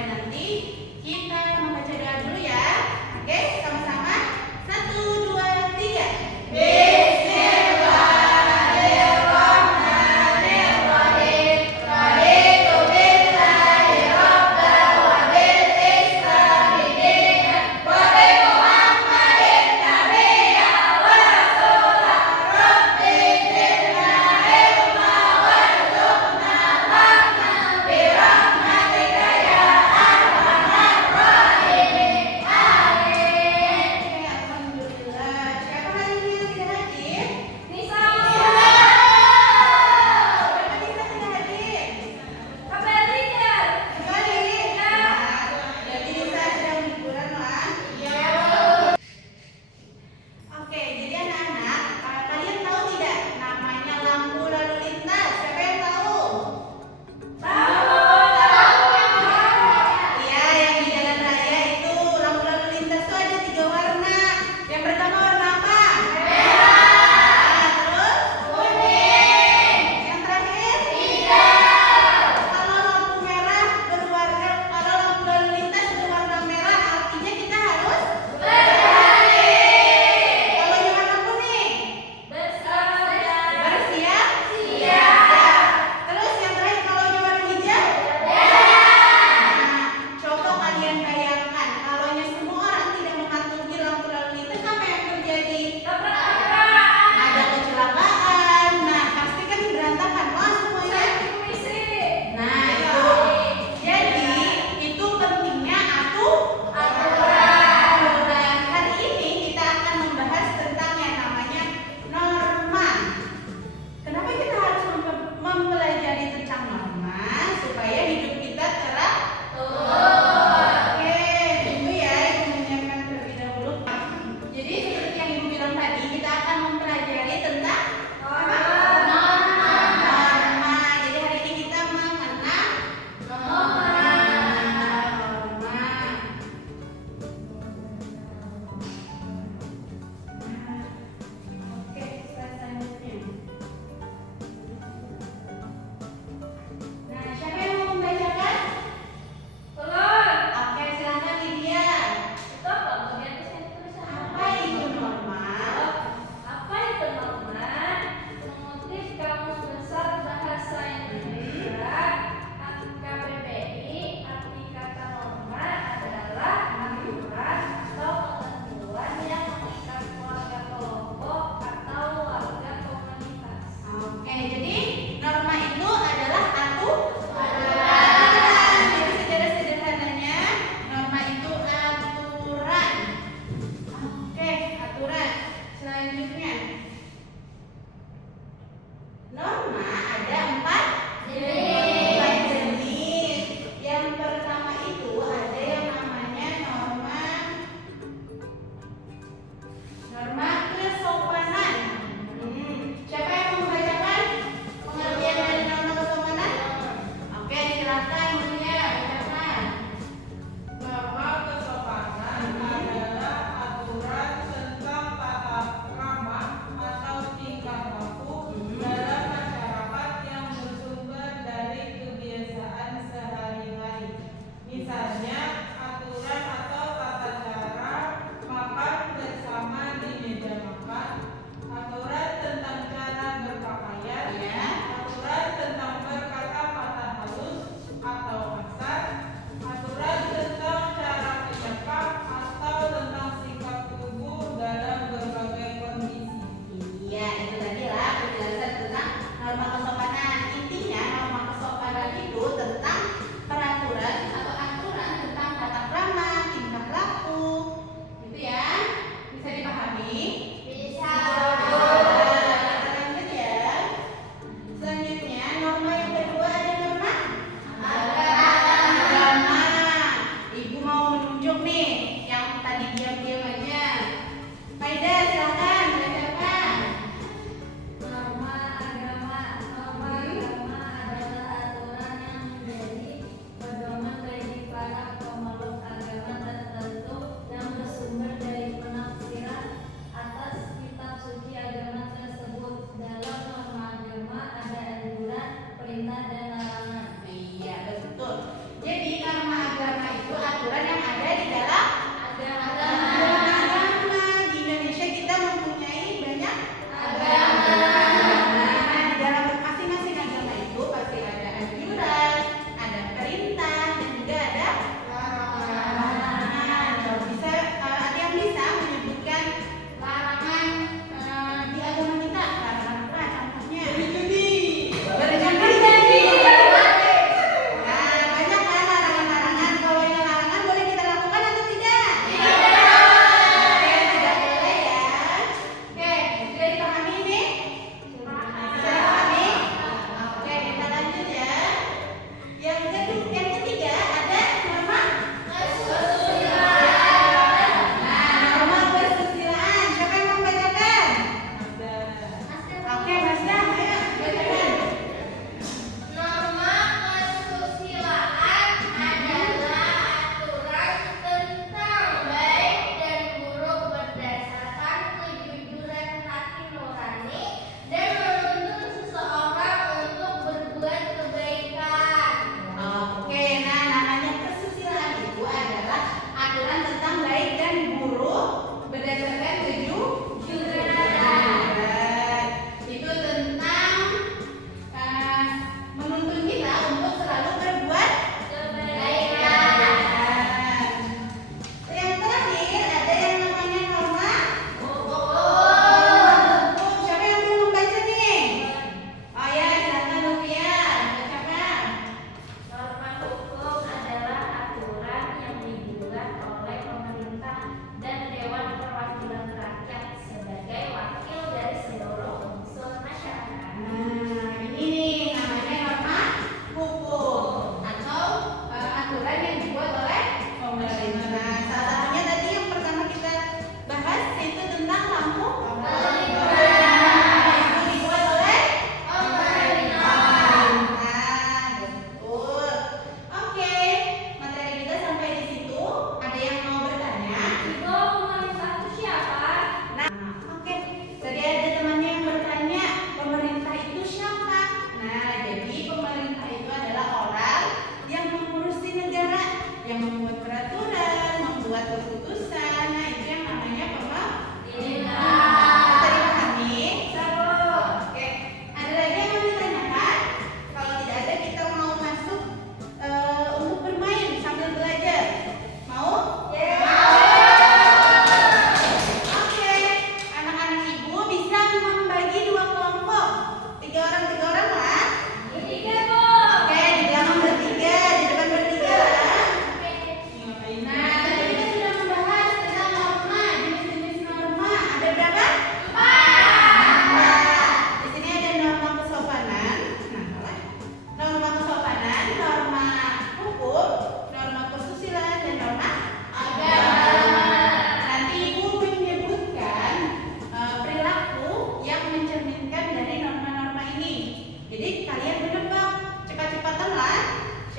sampai nanti kita membaca doa dulu ya. Oke, sama-sama. 1, 2, 3.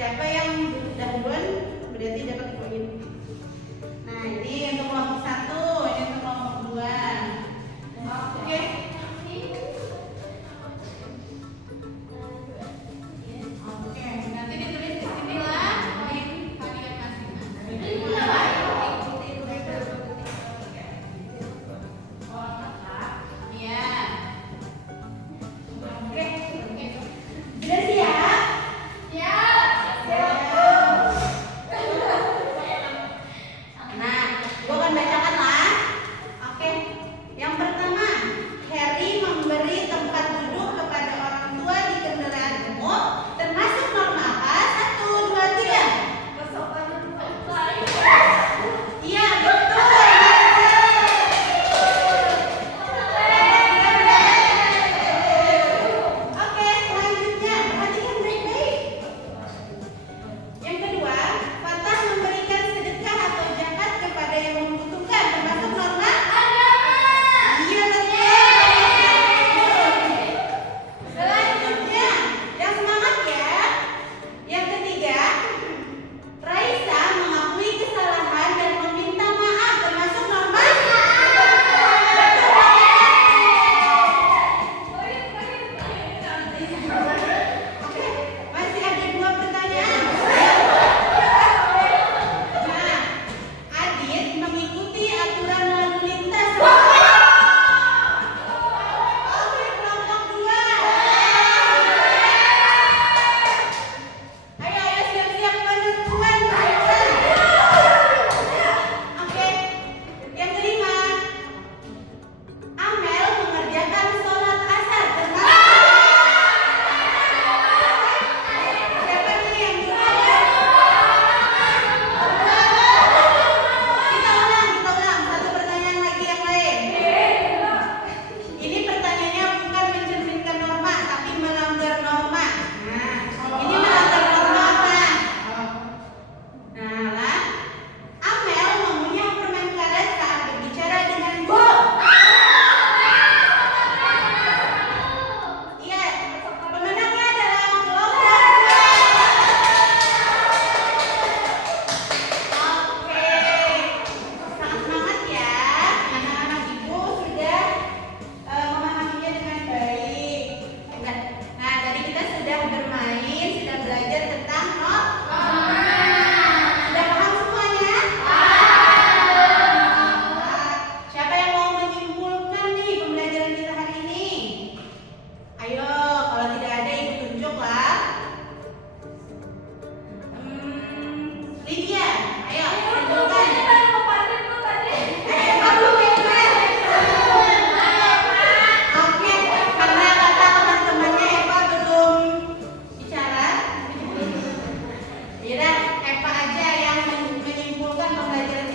Siapa yang duluan berarti dapat poin. Nah, ini untuk kelompok 1, ini untuk kelompok 2. Oke. Oke, nanti ditulis di sini lah poin kalian masing-masing. Iya. Oke. Sudah siap? Nah, gua akan bacakan lah. Oke. Yang pertama, Harry memberi tempat duduk kepada orang tua di kendaraan umum termasuk norma apa? 1, 2, 3. Iya, betul. Oke, selanjutnya perhatikan baik-baik. Yang kedua, Fatah memberikan sedekah atau zakat kepada yang membutuhkan termasuk norma agama. Iya, betul. Selanjutnya, yang semangat ya. Yang ketiga, Raisa mengakui kesalahan dan meminta maaf termasuk norma. Oke, masih ada 2 pertanyaan. Nah, Adit mengikuti aturan lalu lintas. Oke, kelompok 2. Ayo siap-siap penentuan. Oke, yang kelima, Amel mengerjakan sholat asar termasuk. Siapa nih yang duluan? Kita ulang. Satu pertanyaan lagi yang lain. Ini pertanyaannya bukan mencerminkan norma, tapi melanggar norma. Nah, ini melanggar norma apa? Nah, lah. Amel mengunyah permen karet saat berbicara dengan Bu. Iya, pemenangnya adalah kelompok 2. Oke, sangat semangat ya. Anak-anak ibu sudah memahaminya dengan baik. Nah, tadi kita sudah bermain, sudah belajar tentang norma. Sudah paham semuanya? Siapa yang mau menyimpulkan nih pembelajaran kita hari ini? Ayo, kalau tidak ada ibu tunjuk lah. Lydia, ayo simpulkan. Kamu hebat. Oke, karena kata teman-temannya Eva belum bicara. Yaudah, Eva aja yang menyimpulkan pembelajaran